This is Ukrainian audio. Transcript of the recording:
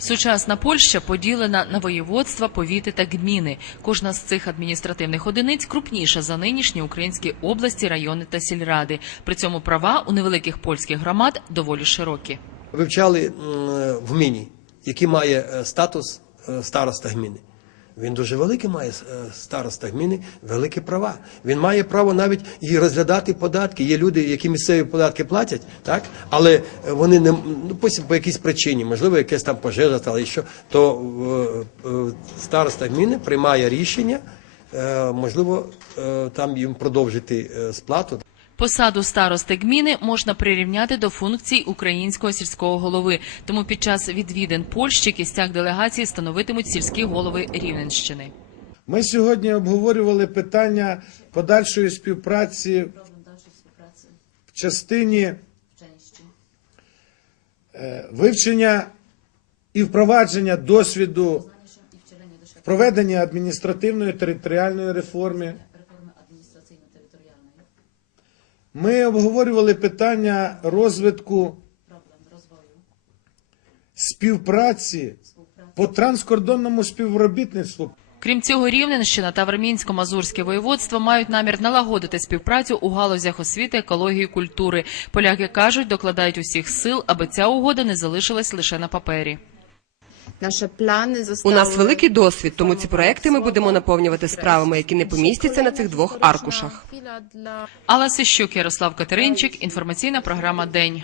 Сучасна Польща поділена на воєводства, повіти та гміни. Кожна з цих адміністративних одиниць крупніша за нинішні українські області, райони та сільради. При цьому права у невеликих польських громад доволі широкі. Вивчали в Міні, який має е, статус е, староста гміни. Він дуже великий має е, староста гміни, великі права. Він має право навіть і розглядати податки. Є люди, які місцеві податки платять, так але вони не ну, по якійсь причині, можливо, якась там пожежа стала, що то е, е, староста гміни приймає рішення, е, можливо, е, там їм продовжити е, сплату. Посаду старости гміни можна прирівняти до функцій українського сільського голови. Тому під час відвідин Польщі кістяк делегації становитимуть сільські голови Рівненщини. Ми сьогодні обговорювали питання подальшої співпраці в частині е, вивчення і впровадження досвіду в проведенні адміністративної територіальної реформи. Ми обговорювали питання розвитку співпраці по транскордонному співробітництву. Крім цього, Рівненщина та Вермінсько-Мазурське воєводство мають намір налагодити співпрацю у галузях освіти, екології, культури. Поляки кажуть, докладають усіх сил, аби ця угода не залишилась лише на папері. Nasze plany У нас великий досвід, тому ці проекти ми будемо наповнювати справами, які не помістяться на цих двох аркушах. Алла Сищук, Ярослав Катеринчик, інформаційна програма День.